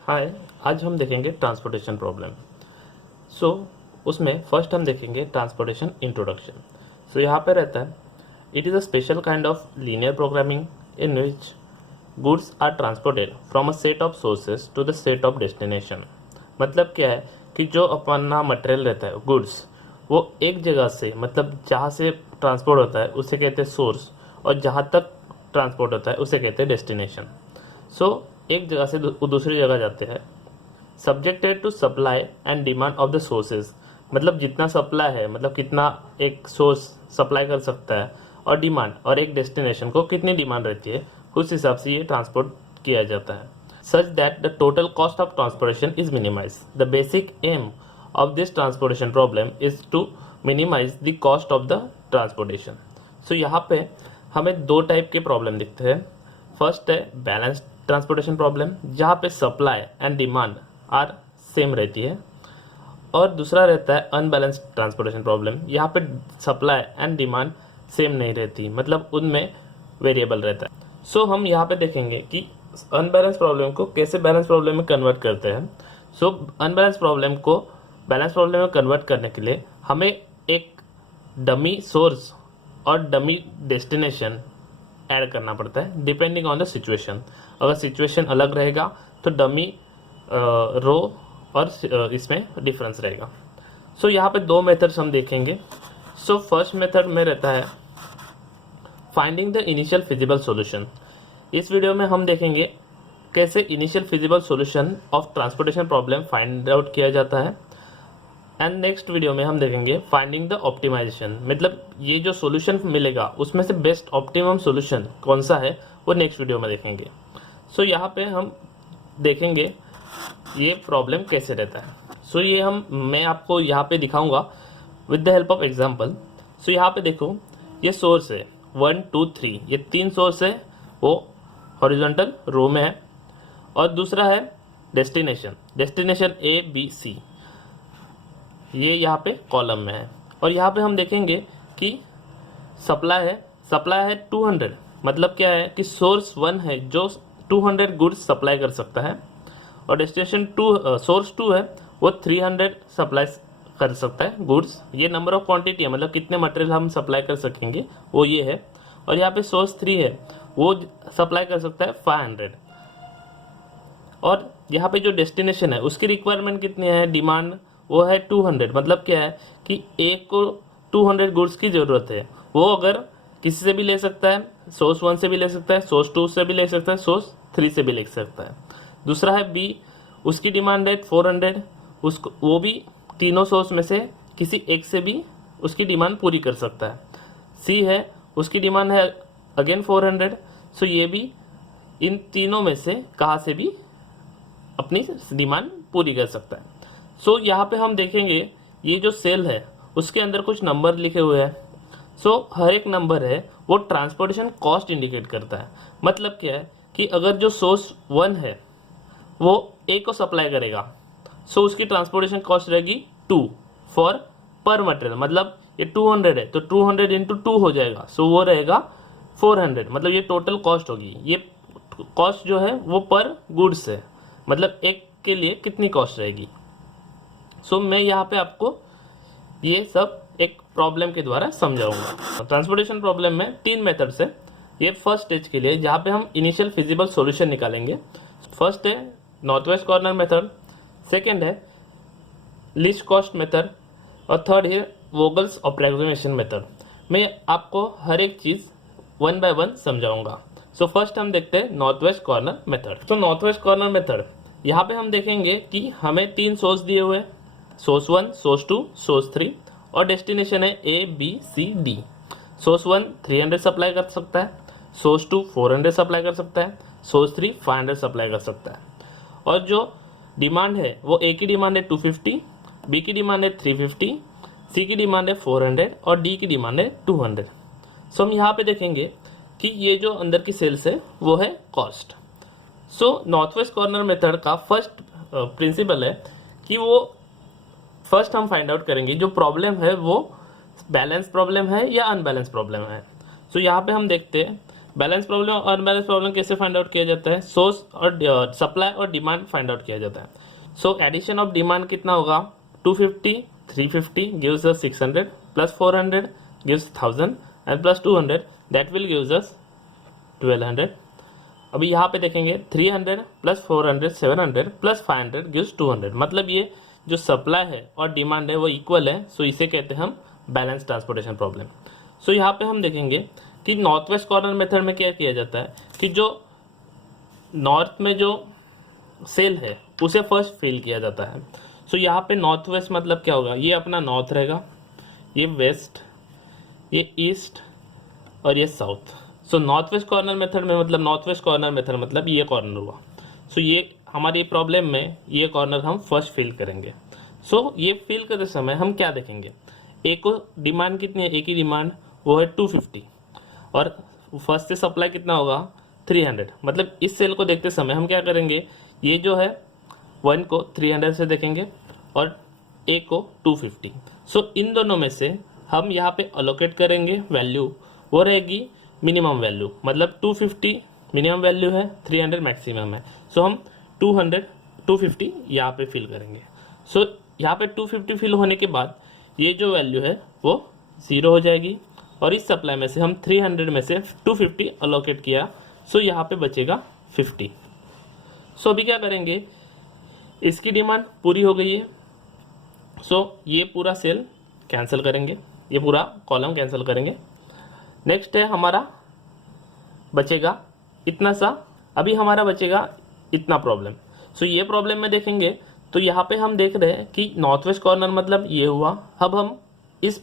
हाय। आज हम देखेंगे ट्रांसपोर्टेशन प्रॉब्लम। सो उसमें फर्स्ट हम देखेंगे ट्रांसपोर्टेशन इंट्रोडक्शन। सो यहाँ पे रहता है, it is a special kind of linear programming in which goods are transported from a set of sources to the set of destination. मतलब क्या है कि जो अपना मटेरियल रहता है गुड्स, वो एक जगह से मतलब जहाँ से ट्रांसपोर्ट होता है उसे कहते हैं सोर्स, और जहाँ तक ट्रांसपोर्ट होता है उसे कहते हैं डेस्टिनेशन। सो एक जगह से दूसरी जगह जाते हैं, subjected to supply and demand of the sources. मतलब जितना सप्लाई है, मतलब कितना एक सोर्स सप्लाई कर सकता है, और डिमांड और एक डेस्टिनेशन को कितनी डिमांड रहती है, उस हिसाब से ये ट्रांसपोर्ट किया जाता है। Such that the total cost of transportation is minimise. The basic aim of this transportation problem is to minimise the cost of the transportation. So यहाँ पे हमें दो टाइप के प्रॉब्लम दिखते हैं। फर्स्ट है बैलेंस ट्रांसपोर्टेशन प्रॉब्लम, जहाँ पे supply and demand are same रहती है, और दूसरा रहता है अनबैलेंस ट्रांसपोर्टेशन प्रॉब्लम। यहाँ पे सप्लाई एंड डिमांड सेम नहीं रहती, मतलब उनमें वेरिएबल रहता है। सो हम यहाँ पे देखेंगे कि अनबैलेंस प्रॉब्लम को कैसे बैलेंस प्रॉब्लम में कन्वर्ट करते हैं। सो अनबैलेंस प्रॉब्लम को बैलेंस प्रॉब्लम में कन्वर्ट करने के लिए हमें एक डमी सोर्स और डमी डेस्टिनेशन ऐड करना पड़ता है डिपेंडिंग ऑन द सिचुएशन। अगर सिचुएशन अलग रहेगा तो डमी रो और इसमें डिफरेंस रहेगा। सो यहाँ पे दो मेथड्स हम देखेंगे। सो फर्स्ट मेथड में रहता है finding the initial feasible solution. इस वीडियो में हम देखेंगे कैसे initial feasible solution of transportation problem find out किया जाता है। एंड नेक्स्ट वीडियो में हम देखेंगे फाइंडिंग द ऑप्टिमाइजेशन, मतलब ये जो सॉल्यूशन मिलेगा उसमें से बेस्ट ऑप्टिमम सॉल्यूशन कौन सा है वो नेक्स्ट वीडियो में देखेंगे। सो यहाँ पे हम देखेंगे ये प्रॉब्लम कैसे रहता है। सो ये मैं आपको यहाँ पे दिखाऊंगा with the help of example. So यहाँ पे देखो, ये सोर्स है 1 2 3, ये 3 सोर्स है, वो हॉरिजॉन्टल रो में है, और दूसरा है डेस्टिनेशन A B C, ये यहाँ पे कॉलम में है। और यहाँ पे हम देखेंगे कि सप्लाई है 200। मतलब क्या है कि सोर्स 1 है जो 200 गुड्स सप्लाई कर सकता है, और डेस्टिनेशन सोर्स 2 है वो 300 सप्लाई कर सकता है गुड्स। ये नंबर ऑफ क्वांटिटी है, मतलब कितने मटेरियल हम सप्लाई कर सकेंगे वो ये है। और यहाँ पे सोर्स 3 है वो सप्लाई कर सकता है 500। और यहाँ पे जो डेस्टिनेशन है उसकी रिक्वायरमेंट कितनी है, डिमांड वो है 200। मतलब क्या है कि एक को 200 गुड्स की ज़रूरत है, वो अगर किसी से भी ले सकता है, सोर्स 1 से भी ले सकता है, सोर्स 2 से भी ले सकता है, सोर्स 3 से भी ले सकता है। दूसरा है बी, उसकी डिमांड है 400, उसको वो भी तीनों सोर्स में से किसी एक से भी उसकी डिमांड पूरी कर सकता है। सी है, उसकी डिमांड है अगेन 400। सो ये भी इन तीनों में से कहाँ से भी अपनी डिमांड पूरी कर सकता है। सो यहाँ पे हम देखेंगे ये जो सेल है उसके अंदर कुछ नंबर लिखे हुए हैं। सो हर एक नंबर है वो ट्रांसपोर्टेशन कॉस्ट इंडिकेट करता है। मतलब क्या है कि अगर जो सोर्स 1 है वो ए को सप्लाई करेगा, सो उसकी ट्रांसपोर्टेशन कॉस्ट रहेगी 2 फॉर पर मटेरियल। मतलब ये 200 है तो 200 इंटू 2 हो जाएगा, सो वो रहेगा 400। मतलब ये टोटल कॉस्ट होगी। ये कॉस्ट जो है वो पर गुड्स है, मतलब एक के लिए कितनी कॉस्ट रहेगी। सो मैं यहाँ पे आपको ये सब एक प्रॉब्लम के द्वारा समझाऊंगा। ट्रांसपोर्टेशन प्रॉब्लम में 3 मेथड्स है। ये फर्स्ट स्टेज के लिए जहाँ पे हम इनिशियल फिजिबल सॉल्यूशन निकालेंगे। फर्स्ट है north west corner method, second है लीस्ट कॉस्ट मेथड, और थर्ड है वोगल्स अप्रोक्सीमेशन मेथड। मैं आपको हर एक चीज़ 1 बाय 1 समझाऊंगा। सो फर्स्ट हम देखते हैं नॉर्थ वेस्ट कॉर्नर मेथड। तो नॉर्थ वेस्ट कॉर्नर मेथड, यहाँ पे हम देखेंगे कि हमें 3 सोर्स दिए हुए, सोर्स 1, सोर्स 2, सोर्स 3, और डेस्टिनेशन है A B C D। Source 1 300 supply कर सकता है, सोर्स 2 400 सप्लाई कर सकता है, सोर्स 3 500 सप्लाई कर सकता है। और जो डिमांड है वो A की डिमांड है 250, B की डिमांड है 350, C की डिमांड है 400, और D की डिमांड है 200। सो हम यहाँ पे देखेंगे कि ये जो अंदर की सेल्स है वो है cost. So north west corner method का फर्स्ट प्रिंसिपल है कि वो फर्स्ट हम फाइंड आउट करेंगे जो प्रॉब्लम है वो बैलेंस प्रॉब्लम है या अनबैलेंस प्रॉब्लम है। सो यहाँ पे हम देखते हैं बैलेंस प्रॉब्लम और अनबैलेंस प्रॉब्लम कैसे फाइंड आउट किया जाता है, सोर्स और सप्लाई और डिमांड फाइंड आउट किया जाता है। सो एडिशन ऑफ डिमांड कितना होगा, 250 350 gives us 600 plus 400 gives 1000 and plus 200 that will gives us 1200। अभी यहाँ पे देखेंगे 300 प्लस 400 700 प्लस 500 गिव्स 200, मतलब ये जो सप्लाई है और डिमांड है वो इक्वल है। सो इसे कहते हैं हम बैलेंस ट्रांसपोर्टेशन प्रॉब्लम। सो यहाँ पे हम देखेंगे कि नॉर्थ वेस्ट कॉर्नर मेथड में क्या किया जाता है कि जो नॉर्थ में जो सेल है उसे फर्स्ट फिल किया जाता है। सो यहाँ पे नॉर्थ वेस्ट मतलब क्या होगा, ये अपना नॉर्थ रहेगा, ये वेस्ट, ये ईस्ट और ये south. So north west corner method में मतलब नॉर्थ वेस्ट कॉर्नर मेथड मतलब ये कॉर्नर हुआ। सो ये हमारी प्रॉब्लम में ये कॉर्नर हम फर्स्ट फिल करेंगे। सो ये फिल करते समय हम क्या देखेंगे, एक को डिमांड कितनी है, एक ही डिमांड वो है 250 और फर्स्ट से सप्लाई कितना होगा 300। मतलब इस सेल को देखते समय हम क्या करेंगे, ये जो है 1 को 300 से देखेंगे और एक को 250। सो इन दोनों में से हम यहाँ पे अलोकेट करेंगे वैल्यू, वो रहेगी मिनिमम वैल्यू, मतलब 250 मिनिमम वैल्यू है, 300 मैक्सिमम है। सो हम 250 यहाँ पे फिल करेंगे। सो यहाँ पे 250 फिल होने के बाद ये जो वैल्यू है वो 0 हो जाएगी और इस सप्लाई में से हम 300 में से 250 अलोकेट किया। सो यहाँ पे बचेगा 50। सो अभी क्या करेंगे, इसकी डिमांड पूरी हो गई है। सो ये पूरा सेल कैंसिल करेंगे, ये पूरा कॉलम कैंसिल करेंगे। नेक्स्ट है हमारा बचेगा इतना सा, अभी हमारा बचेगा इतना प्रॉब्लम। सो ये प्रॉब्लम में देखेंगे तो यहाँ पे हम देख रहे हैं कि नॉर्थ वेस्ट कॉर्नर मतलब ये हुआ। अब हम इस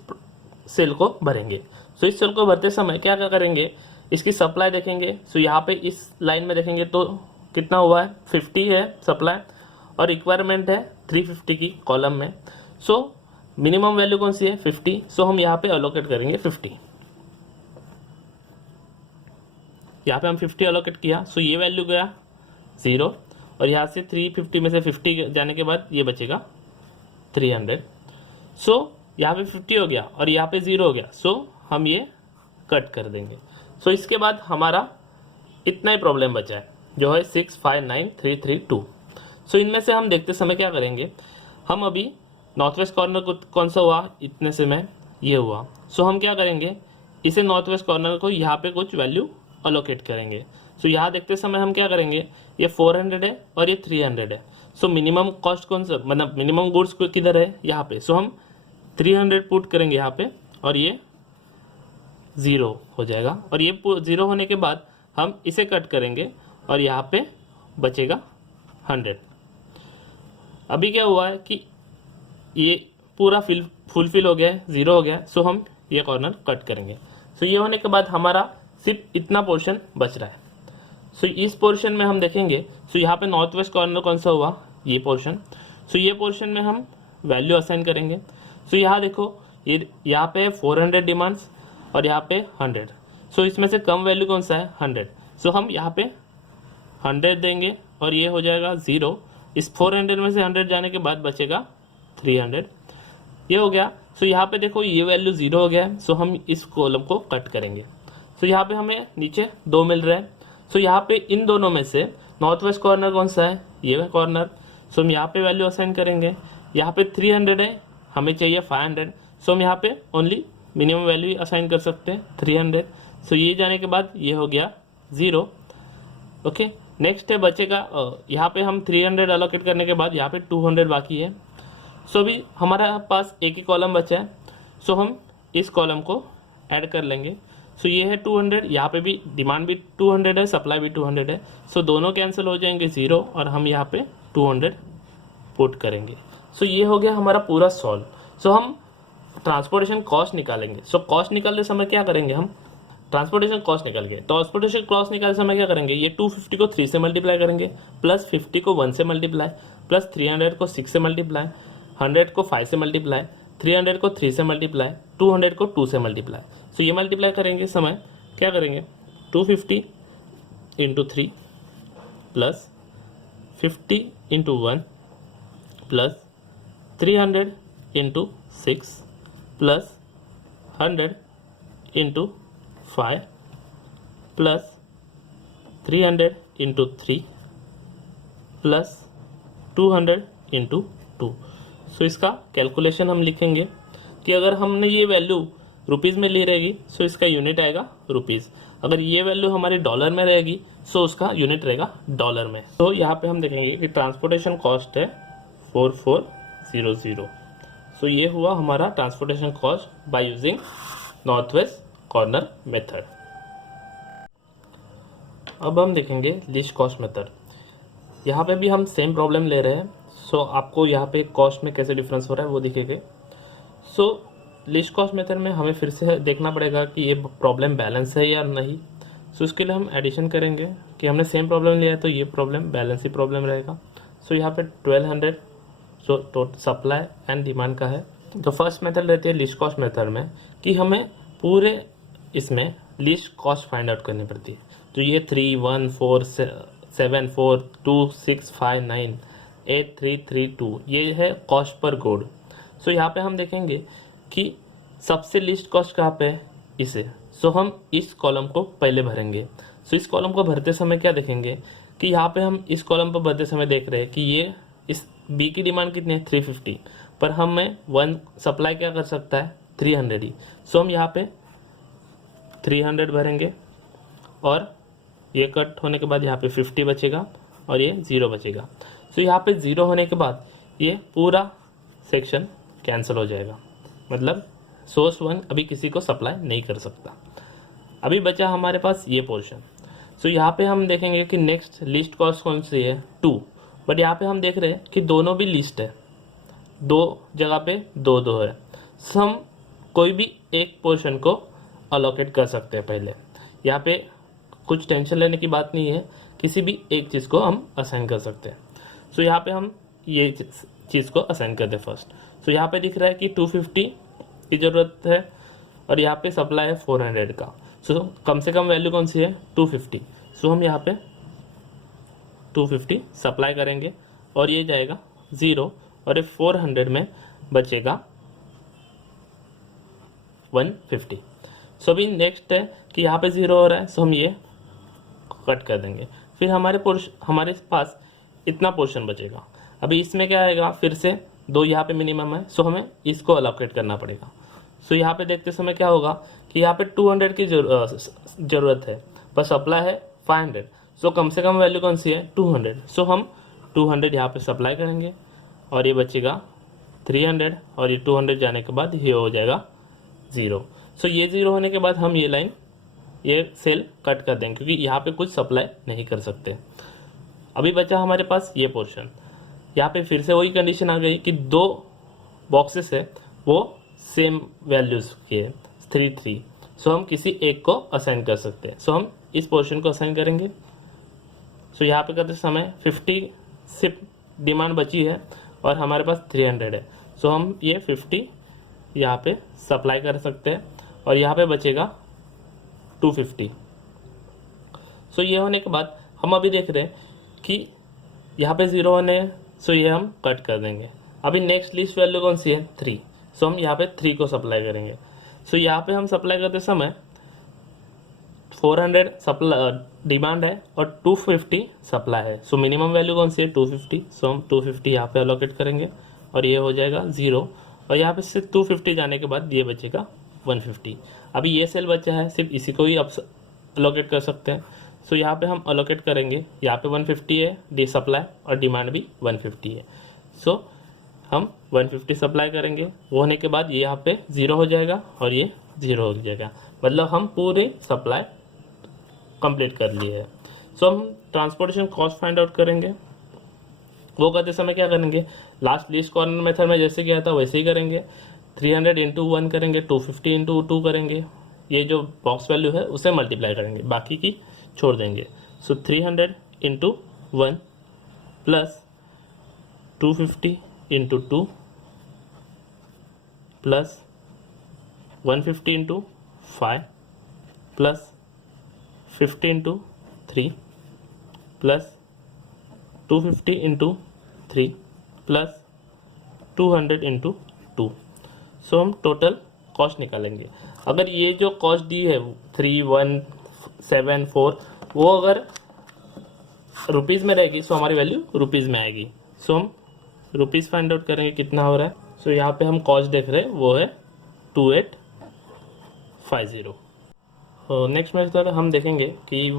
सेल को भरेंगे। सो इस सेल को भरते समय क्या क्या करेंगे, इसकी सप्लाई देखेंगे। सो यहाँ पे इस लाइन में देखेंगे तो कितना हुआ है 50 है सप्लाई और रिक्वायरमेंट है 350 की कॉलम में। सो मिनिमम वैल्यू कौन सी है 50। सो हम यहाँ पे अलोकेट करेंगे 50, यहाँ पे हम 50 अलोकेट किया। सो ये वैल्यू गया 0 और यहाँ से 350 में से 50 जाने के बाद ये बचेगा 300। सो यहाँ पे 50 हो गया और यहाँ पे 0 हो गया। सो हम ये कट कर देंगे। सो इसके बाद हमारा इतना ही प्रॉब्लम बचा है जो है 659332। सो इनमें से हम देखते समय क्या करेंगे, हम अभी नॉर्थ वेस्ट कॉर्नर को कौन सा हुआ, इतने से में ये हुआ। सो हम क्या करेंगे, इसे नॉर्थ वेस्ट कॉर्नर को यहाँ पे कुछ वैल्यू अलोकेट करेंगे। सो यहाँ देखते समय हम क्या करेंगे, ये 400 है और ये 300 है। सो मिनिमम कॉस्ट कौन सा, मतलब मिनिमम गुड्स किधर है यहाँ पे। सो हम 300 पुट करेंगे यहाँ पे और ये 0 हो जाएगा और ये 0 होने के बाद हम इसे कट करेंगे और यहाँ पे बचेगा 100। अभी क्या हुआ है कि ये पूरा फुलफिल हो गया है, 0 हो गया है। सो हम ये कॉर्नर कट करेंगे। सो ये होने के बाद हमारा सिर्फ इतना पोर्शन बच रहा है। सो इस पोर्शन में हम देखेंगे, सो यहाँ पे नॉर्थ वेस्ट कॉर्नर कौन सा हुआ, ये पोर्शन। सो ये पोर्शन में हम वैल्यू असाइन करेंगे। सो यहाँ देखो, ये यहाँ पे 400 डिमांड्स और यहाँ पे 100। सो इसमें से कम वैल्यू कौन सा है 100। सो हम यहाँ पे 100 देंगे और ये हो जाएगा 0। इस 400 में से 100 जाने के बाद बचेगा 300, ये हो गया। सो यहाँ पे देखो ये वैल्यू 0 हो गया है। सो हम इस कॉलम को कट करेंगे। सो यहाँ पे हमें नीचे 2 मिल रहा है। सो यहाँ पे इन दोनों में से नॉर्थ वेस्ट कॉर्नर कौन सा है, ये कॉर्नर। सो हम यहाँ पे वैल्यू असाइन करेंगे। यहाँ पे 300 है, हमें चाहिए 500। सो हम यहाँ पे ओनली मिनिमम वैल्यू असाइन कर सकते हैं 300। सो ये जाने के बाद ये हो गया 0। ओके, नेक्स्ट है बचेगा, यहाँ पे हम 300 अलोकेट करने के बाद यहाँ पे 200 बाकी है। सो अभी हमारा पास एक ही कॉलम बचा है। सो हम इस कॉलम को ऐड कर लेंगे। सो ये है 200, यहाँ पे भी डिमांड भी 200 है, सप्लाई भी 200 है। सो दोनों कैंसिल हो जाएंगे 0 और हम यहाँ पे 200 पुट करेंगे। सो ये हो गया हमारा पूरा सॉल्व। सो हम ट्रांसपोर्टेशन कॉस्ट निकालेंगे। सो कॉस्ट निकालते समय क्या करेंगे, हम ट्रांसपोर्टेशन कॉस्ट निकाल गए। ट्रांसपोर्टेशन कॉस्ट निकालते समय क्या करेंगे, ये 250 को 3 से मल्टीप्लाई करेंगे, प्लस 50 को 1 से मल्टीप्लाई, प्लस 300 को 6 से मल्टीप्लाई, 100 को 5 से मल्टीप्लाई, 300 को 3 से मल्टीप्लाई, 200 को 2 से मल्टीप्लाई। सो ये मल्टीप्लाई करेंगे समय क्या करेंगे, 250 into 3 plus 50 into 1 plus 300 into 6 plus 100 into 5 plus 300 into 3 plus 200 into 2। सो इसका कैलकुलेशन हम लिखेंगे कि अगर हमने ये वैल्यू रुपीज़ में ली रहेगी सो इसका यूनिट आएगा रुपीज़, अगर ये वैल्यू हमारी डॉलर में रहेगी सो उसका यूनिट रहेगा डॉलर में। तो यहाँ पे हम देखेंगे कि ट्रांसपोर्टेशन कॉस्ट है 4400। सो ये हुआ हमारा transportation cost by using north west corner method. अब हम देखेंगे लीस्ट कॉस्ट मेथड। यहाँ पे भी हम सेम प्रॉब्लम ले रहे हैं। सो आपको यहाँ पे कॉस्ट में कैसे डिफरेंस हो रहा है वो दिखेगा। सो लीस्ट कॉस्ट मेथड में हमें फिर से देखना पड़ेगा कि ये प्रॉब्लम बैलेंस है या नहीं। सो इसके लिए हम एडिशन करेंगे कि हमने सेम प्रॉब्लम लिया है तो ये प्रॉब्लम बैलेंस ही प्रॉब्लम रहेगा। सो यहाँ पे 1200 जो टोटल सप्लाई एंड डिमांड का है। तो फर्स्ट मेथड रहती है लीस्ट कॉस्ट मेथड में कि हमें पूरे इसमें लीस्ट कॉस्ट फाइंड आउट करनी पड़ती है। तो ये 3, 1, 4, 7, 4, 2, 6, 5, 9, 8, 3, 3, 2 ये है कॉस्ट पर गुड। सो यहाँ पे हम देखेंगे कि सबसे लीस्ट कॉस्ट कहाँ पे है, इसे। सो हम इस कॉलम को पहले भरेंगे। सो इस कॉलम को भरते समय क्या देखेंगे कि यहाँ पे हम इस कॉलम पर भरते समय देख रहे हैं कि ये इस बी की डिमांड कितनी है 350, पर हमें 1 सप्लाई क्या कर सकता है 300 ही। सो हम यहाँ पे 300 भरेंगे और ये कट होने के बाद यहाँ पे 50 बचेगा और ये 0 बचेगा। सो यहाँ पे 0 होने के बाद ये पूरा सेक्शन कैंसिल हो जाएगा, मतलब सोर्स 1 अभी किसी को सप्लाई नहीं कर सकता। अभी बचा हमारे पास ये पोर्शन। सो यहाँ पे हम देखेंगे कि नेक्स्ट लिस्ट कॉस्ट कौन सी है 2, बट यहाँ पे हम देख रहे हैं कि दोनों भी लिस्ट है, दो जगह पे 2 है। सो हम कोई भी एक पोर्शन को अलोकेट कर सकते हैं। पहले यहाँ पे कुछ टेंशन लेने की बात नहीं है, किसी भी एक चीज़ को हम असाइन कर सकते हैं। सो यहाँ पे हम ये चीज़ को असाइन कर दें फर्स्ट। सो यहाँ पे दिख रहा है कि 250 की ज़रूरत है और यहाँ पे सप्लाई है 400 का। सो कम से कम वैल्यू कौन सी है 250। सो हम यहाँ पे 250 सप्लाई करेंगे और ये जाएगा 0 और ये 400 में बचेगा 150। सो अभी नेक्स्ट है कि यहाँ पे 0 हो रहा है, सो हम ये कट कर देंगे। फिर हमारे पास इतना पोर्शन बचेगा। अभी इसमें क्या आएगा, फिर से 2 यहाँ पे मिनिमम है, सो हमें इसको अलोकेट करना पड़ेगा। सो यहाँ पे देखते समय क्या होगा कि यहाँ पे 200 की ज़रूरत है पर सप्लाई है 500। सो कम से कम वैल्यू कौन सी है 200। सो हम 200 यहाँ पे सप्लाई करेंगे और ये बचेगा 300 और ये 200 जाने के बाद ये हो जाएगा 0। सो ये 0 होने के बाद हम ये लाइन ये सेल कट कर देंगे क्योंकि यहाँ पे कुछ सप्लाई नहीं कर सकते। अभी बचा हमारे पास ये पोर्शन। यहाँ पे फिर से वही कंडीशन आ गई कि 2 बॉक्सेस है वो सेम वैल्यूज़ के 3, 3। सो हम किसी एक को असाइन कर सकते हैं। सो हम इस पोर्शन को असाइन करेंगे। सो यहाँ पे करते समय 50 सिर्फ डिमांड बची है और हमारे पास 300 है। सो हम ये 50 यहाँ पे सप्लाई कर सकते हैं और यहाँ पे बचेगा 250। सो ये होने के बाद हम अभी देख रहे हैं कि यहाँ पे 0 होने हैं, सो ये हम कट कर देंगे। अभी नेक्स्ट लिस्ट वैल्यू कौन सी है 3। सो हम यहाँ पे 3 को सप्लाई करेंगे। सो यहाँ पे हम सप्लाई करते समय 400 सप्लाई डिमांड है और 250 सप्लाई है। सो मिनिमम वैल्यू कौन सी है 250। सो हम 250 यहाँ पे अलोकेट करेंगे और ये हो जाएगा 0 और यहाँ पे से 250 जाने के बाद ये बचेगा 150। अभी ये सेल बचा है, सिर्फ इसी को ही अलोकेट कर सकते हैं। सो यहाँ पे हम अलोकेट करेंगे, यहाँ पे 150 है डी सप्लाई और डिमांड भी 150 है। सो हम 150 सप्लाई करेंगे, वो होने के बाद ये यहाँ पे 0 हो जाएगा और ये 0 हो जाएगा, मतलब हम पूरे सप्लाई कंप्लीट कर लिए है। सो हम ट्रांसपोर्टेशन कॉस्ट फाइंड आउट करेंगे। वो करते समय क्या करेंगे, लास्ट लीस्ट कॉर्नर मेथड में जैसे किया था वैसे ही करेंगे। 300 इंटू 1 करेंगे, 250 इंटू 2 करेंगे, ये जो बॉक्स वैल्यू है उसे मल्टीप्लाई करेंगे, बाकी की छोड़ देंगे। सो 300 into 1 plus 250 into 2 plus 150 into 5 plus 50 into 3 plus 250 into 3 plus 200 into 2। सो हम टोटल कॉस्ट निकालेंगे। अगर ये जो कॉस्ट दी है 3, 1, 7 4, वो अगर रुपीज़ में रहेगी सो हमारी वैल्यू रुपीज़ में आएगी। सो हम रुपीज़ फाइंड आउट करेंगे कितना हो रहा है। सो यहाँ पे हम कॉस्ट देख रहे हैं वो है 2850। नेक्स्ट मेथड हम देखेंगे कि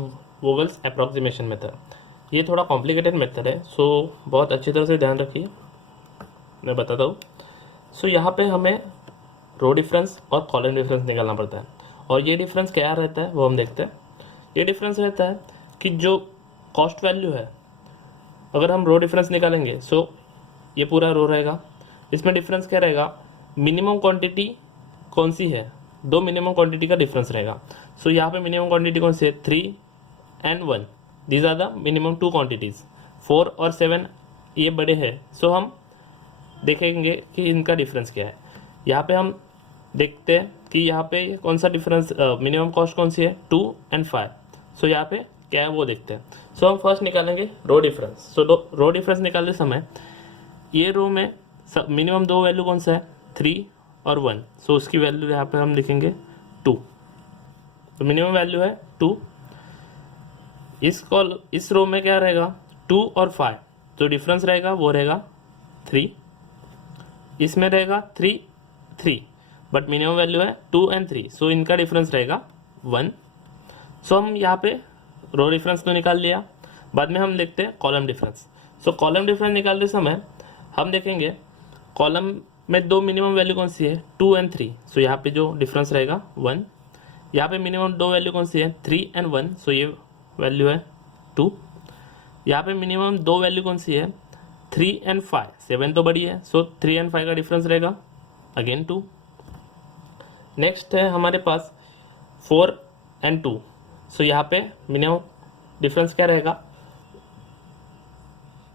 वोगल्स अप्रॉक्सीमेशन मेथड। ये थोड़ा कॉम्प्लिकेटेड मेथड है, सो बहुत अच्छी तरह से ध्यान रखिए, मैं बताता हूँ। सो यहाँ पे हमें रो डिफरेंस और कॉलम डिफरेंस निकालना पड़ता है, और ये डिफरेंस क्या रहता है वो हम देखते हैं। ये डिफरेंस रहता है कि जो कॉस्ट वैल्यू है, अगर हम रो डिफरेंस निकालेंगे सो ये पूरा रो रहेगा, इसमें डिफरेंस क्या रहेगा, मिनिमम क्वांटिटी कौन सी है, दो मिनिमम क्वांटिटी का डिफरेंस रहेगा। सो यहाँ पे मिनिमम क्वांटिटी कौन सी है, 3 and 1, these are the minimum 2 quantities. 4 और 7 ये बड़े हैं, सो हम देखेंगे कि इनका डिफरेंस क्या है। यहाँ पे हम देखते हैं कि यहाँ पे कौन सा डिफरेंस, मिनिमम कॉस्ट कौन सी है, 2 and 5। सो यहाँ पे क्या है वो देखते हैं। सो हम फर्स्ट निकालेंगे रो डिफरेंस। सो रो डिफरेंस निकालते समय ये रो में मिनिमम दो वैल्यू कौन सा है, 3 और 1। सो उसकी वैल्यू यहाँ पे हम लिखेंगे 2। तो मिनिमम वैल्यू है 2। इस रो में क्या रहेगा, 2 और 5, तो डिफरेंस रहेगा वो रहेगा 3। इसमें रहेगा 3 3, बट मिनिमम वैल्यू है 2 and 3, सो इनका डिफरेंस रहेगा 1। सो हम यहाँ पे रो डिफरेंस तो निकाल लिया, बाद में हम देखते हैं कॉलम डिफरेंस। सो कॉलम डिफरेंस निकालते समय हम देखेंगे कॉलम में दो मिनिमम वैल्यू कौन सी है, 2 and 3। सो यहाँ पे जो डिफरेंस रहेगा 1। यहाँ पे मिनिमम दो वैल्यू कौन सी है, 3 and 1, सो ये वैल्यू है 2। यहाँ पे मिनिमम दो वैल्यू कौन सी है, 3 and 5, 7 तो बड़ी है, सो 3 and 5 का डिफरेंस रहेगा अगेन 2। नेक्स्ट है हमारे पास 4 and 2। सो यहाँ पे मिनिमम डिफरेंस क्या रहेगा,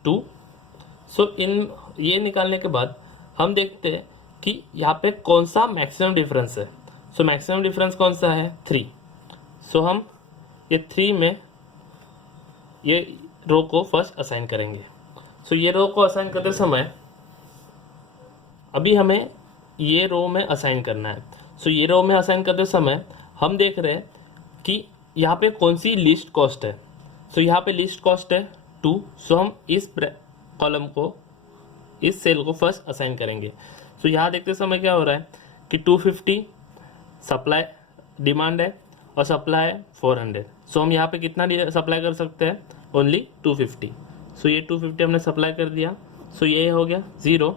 2। सो इन ये निकालने के बाद हम देखते हैं कि यहाँ पे कौन सा मैक्सिमम डिफरेंस है। सो मैक्सिमम डिफरेंस कौन सा है, 3। सो हम ये 3 में ये रो को फर्स्ट असाइन करेंगे। सो ये रो को असाइन करते समय अभी हमें ये रो में असाइन करना है। सो ये रो में असाइन करते समय हम देख रहे हैं कि यहाँ पे कौन सी लिस्ट कॉस्ट है। सो यहाँ पे लिस्ट कॉस्ट है 2। सो हम इस कॉलम को, इस सेल को फर्स्ट असाइन करेंगे। सो यहाँ देखते समय क्या हो रहा है कि 250 सप्लाई डिमांड है और सप्लाई है 400। सो हम यहाँ पे कितना सप्लाई कर सकते हैं, ओनली 250। सो ये 250 हमने सप्लाई कर दिया। सो ये हो गया 0।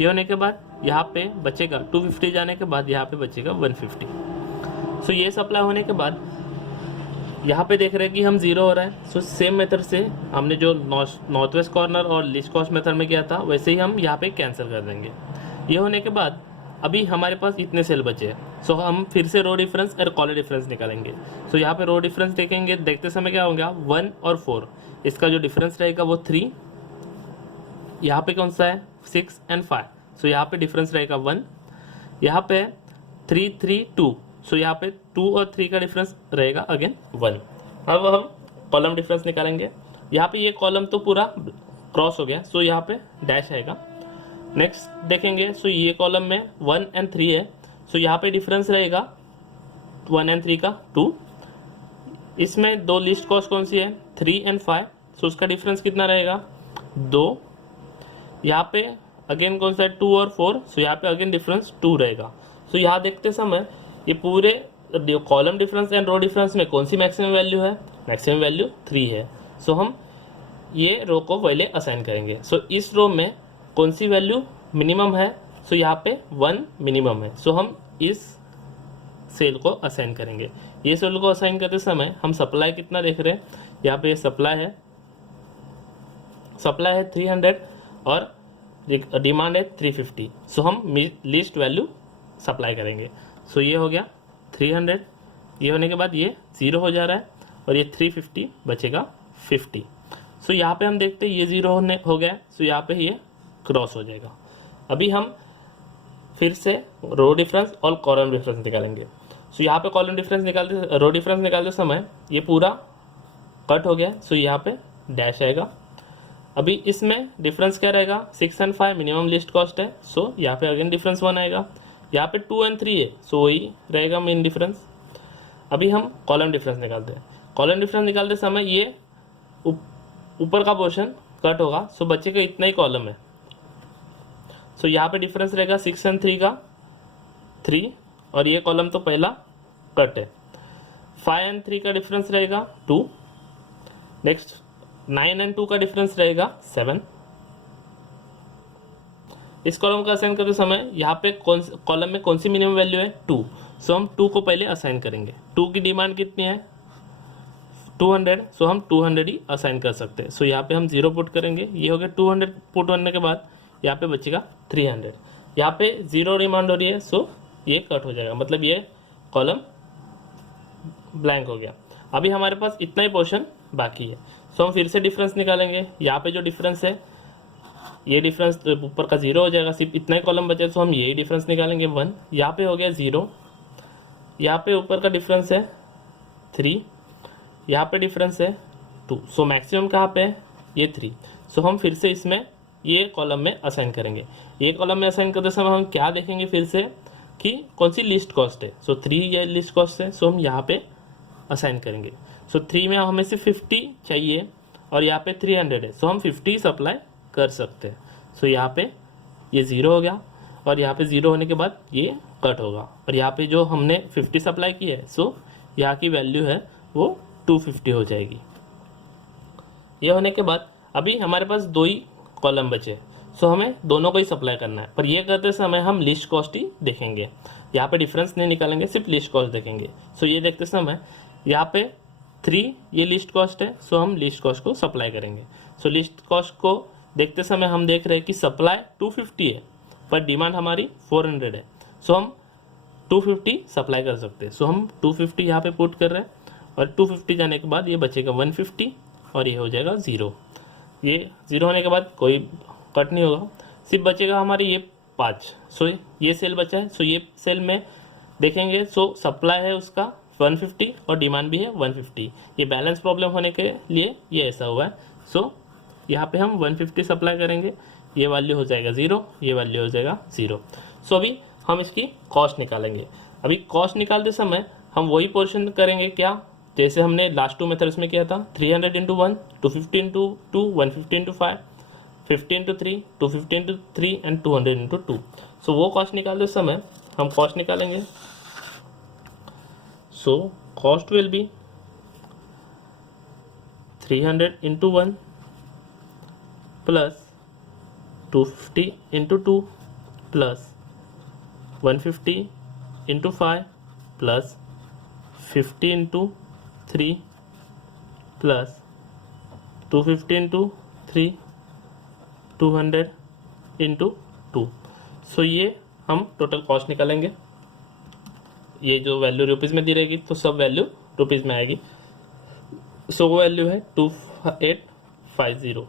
ये होने के बाद यहाँ पे बचेगा 250, जाने के बाद यहाँ पे बचेगा 150। सो ये सप्लाई होने के बाद यहाँ पे देख रहे हैं कि हम 0 हो रहा है। सो सेम मेथड से हमने जो नॉर्थ वेस्ट कॉर्नर और लीस्ट कॉस्ट मेथड में किया था वैसे ही हम यहाँ पे कैंसिल कर देंगे। ये होने के बाद अभी हमारे पास इतने सेल बचे हैं। सो हम फिर से रो डिफरेंस और कॉलम डिफरेंस निकालेंगे। सो यहाँ पे रो डिफरेंस देखेंगे, देखते समय क्या होगा, 1 और 4, इसका जो डिफरेंस रहेगा वो 3। यहाँ पे कौन सा है, 6 and 5, सो यहाँ पे डिफरेंस रहेगा 1। यहाँ पे 3 3 2, सो यहाँ पे 2 और 3 का डिफरेंस रहेगा अगेन 1। अब हम कॉलम डिफरेंस निकालेंगे। यहाँ पे ये कॉलम तो पूरा क्रॉस हो गया, सो यहाँ पे डैश आएगा। नेक्स्ट देखेंगे, सो ये कॉलम में 1 and 3 है, सो यहाँ पे डिफरेंस रहेगा 1 and 3 का 2। इसमें दो लिस्ट कॉस्ट कौन सी है, 3 and 5, सो उसका डिफरेंस कितना रहेगा, 2। यहाँ पे अगेन कौन सा है, 2 और 4, सो यहाँ पे अगेन डिफरेंस 2 रहेगा। सो यहाँ देखते समय ये पूरे column difference and row difference में कौन सी मैक्सिमम वैल्यू है, मैक्सिमम वैल्यू 3 है। सो हम ये रो को पहले असाइन करेंगे। सो इस रो में कौन सी वैल्यू मिनिमम है, सो यहाँ पे 1 मिनिमम है। सो हम इस सेल को असाइन करेंगे। ये सेल को असाइन करते समय हम सप्लाई कितना देख रहे हैं, यहाँ पे सप्लाई है 300 और डिमांड है 350। सो हम लिस्ट वैल्यू सप्लाई करेंगे। सो ये हो गया 300। ये होने के बाद ये 0 हो जा रहा है और ये 350 बचेगा 50। सो यहाँ पे हम देखते हैं ये 0 हो गया, सो यहाँ पे ये क्रॉस हो जाएगा। अभी हम फिर से रो डिफरेंस और कॉलम डिफरेंस निकालेंगे। सो यहाँ पे कॉलम डिफरेंस निकालते, रो डिफरेंस निकालते समय ये पूरा कट हो गया, सो यहाँ पे डैश आएगा। अभी इसमें डिफरेंस क्या रहेगा, 6 and 5 मिनिमम लिस्ट कॉस्ट है, सो यहाँ पे अगेन डिफरेंस 1 आएगा। यहाँ पे 2 and 3 है, सो वही रहेगा मेन डिफरेंस। अभी हम कॉलम डिफरेंस निकालते हैं। कॉलम डिफरेंस निकालते समय ये ऊपर का पोर्शन कट होगा, सो बचेगा इतना ही कॉलम है। सो यहाँ पे डिफरेंस रहेगा 6 और 3 का 3, और ये कॉलम तो पहला कट है। 5 और 3 का डिफरेंस रहेगा 2। नेक्स्ट 9 और 2 का डिफरेंस रहेगा 7। इस कॉलम को असाइन करते समय यहाँ पे कॉलम में कौन सी मिनिमम वैल्यू है 2, सो हम 2 को पहले असाइन करेंगे। 2 की डिमांड कितनी है 200, सो हम 200 ही असाइन कर सकते हैं। सो यहाँ पे हम 0 पुट करेंगे, ये हो गया 200 पुट करने के बाद यहाँ पे बचेगा 300। यहाँ पे 0 डिमांड हो रही है, सो ये कट हो जाएगा, मतलब ये कॉलम ब्लैंक हो गया। अभी हमारे पास इतना ही पोर्शन बाकी है, सो हम फिर से डिफरेंस निकालेंगे। यहाँ पे जो डिफरेंस है ये डिफरेंस ऊपर का 0 हो जाएगा, सिर्फ इतना ही कॉलम बचे, सो हम यही डिफरेंस निकालेंगे 1। यहाँ पे हो गया 0, यहाँ पे ऊपर का डिफरेंस है 3, यहाँ पे डिफरेंस है 2, सो मैक्सिमम कहाँ पे है ये 3। सो हम फिर से इसमें ये कॉलम में असाइन करेंगे। ये कॉलम में असाइन करते समय हम क्या देखेंगे फिर से कि कौन सी लिस्ट कॉस्ट है। सो 3 ये लिस्ट कॉस्ट है, सो हम यहाँ पे असाइन करेंगे। सो 3 में हमें सिर्फ 50 चाहिए और यहाँ पे 300 है, सो हम 50 सप्लाई कर सकते हैं। सो यहाँ पे ये 0 हो गया और यहाँ पे 0 होने के बाद ये कट होगा, और यहाँ पे जो हमने 50 सप्लाई की है, सो यहाँ की वैल्यू है वो 250 हो जाएगी। ये होने के बाद अभी हमारे पास 2 ही कॉलम बचे, सो हमें दोनों को ही सप्लाई करना है। पर ये करते समय हम लिस्ट कॉस्ट ही देखेंगे, यहाँ पे डिफरेंस नहीं निकालेंगे, सिर्फ लिस्ट कॉस्ट देखेंगे। सो ये देखते समय यहाँ पे 3 ये लिस्ट कॉस्ट है, सो हम लिस्ट कॉस्ट को सप्लाई करेंगे। सो लिस्ट कॉस्ट को देखते समय हम देख रहे हैं कि सप्लाई 250 है पर डिमांड हमारी 400 है, सो हम 250 सप्लाई कर सकते हैं। सो हम 250 यहाँ पे पुट कर रहे हैं, और 250 जाने के बाद ये बचेगा 150 और ये हो जाएगा 0। ये 0 होने के बाद कोई कट नहीं होगा, सिर्फ बचेगा हमारी ये 5। सो ये सेल बचा है, सो ये सेल में देखेंगे, सो सप्लाई है उसका 150 और डिमांड भी है 150। ये बैलेंस प्रॉब्लम होने के लिए ये ऐसा हुआ है। सो यहाँ पे हम 150 सप्लाई करेंगे, ये वैल्यू हो जाएगा 0, ये वैल्यू हो जाएगा 0। सो अभी हम इसकी कॉस्ट निकालेंगे। अभी कॉस्ट निकालते समय हम वही पोर्शन करेंगे क्या, जैसे हमने लास्ट 2 मेथड्स में किया था। 300 into 1, 250 into 2, 150 into 5, 50 into 3, 250 into 3 and 200 into 2। सो वो कॉस्ट निकालते समय हम कॉस्ट निकालेंगे। So cost will be 300 into 1 plus 250 into 2 plus 150 into 5 plus 50 into 3 plus 250 into 3, 200 into 2। सो ये हम टोटल कॉस्ट निकालेंगे। ये जो वैल्यू रुपीज़ में दी रहेगी तो सब वैल्यू रुपीज़ में आएगी। सो वो वैल्यू है 2850।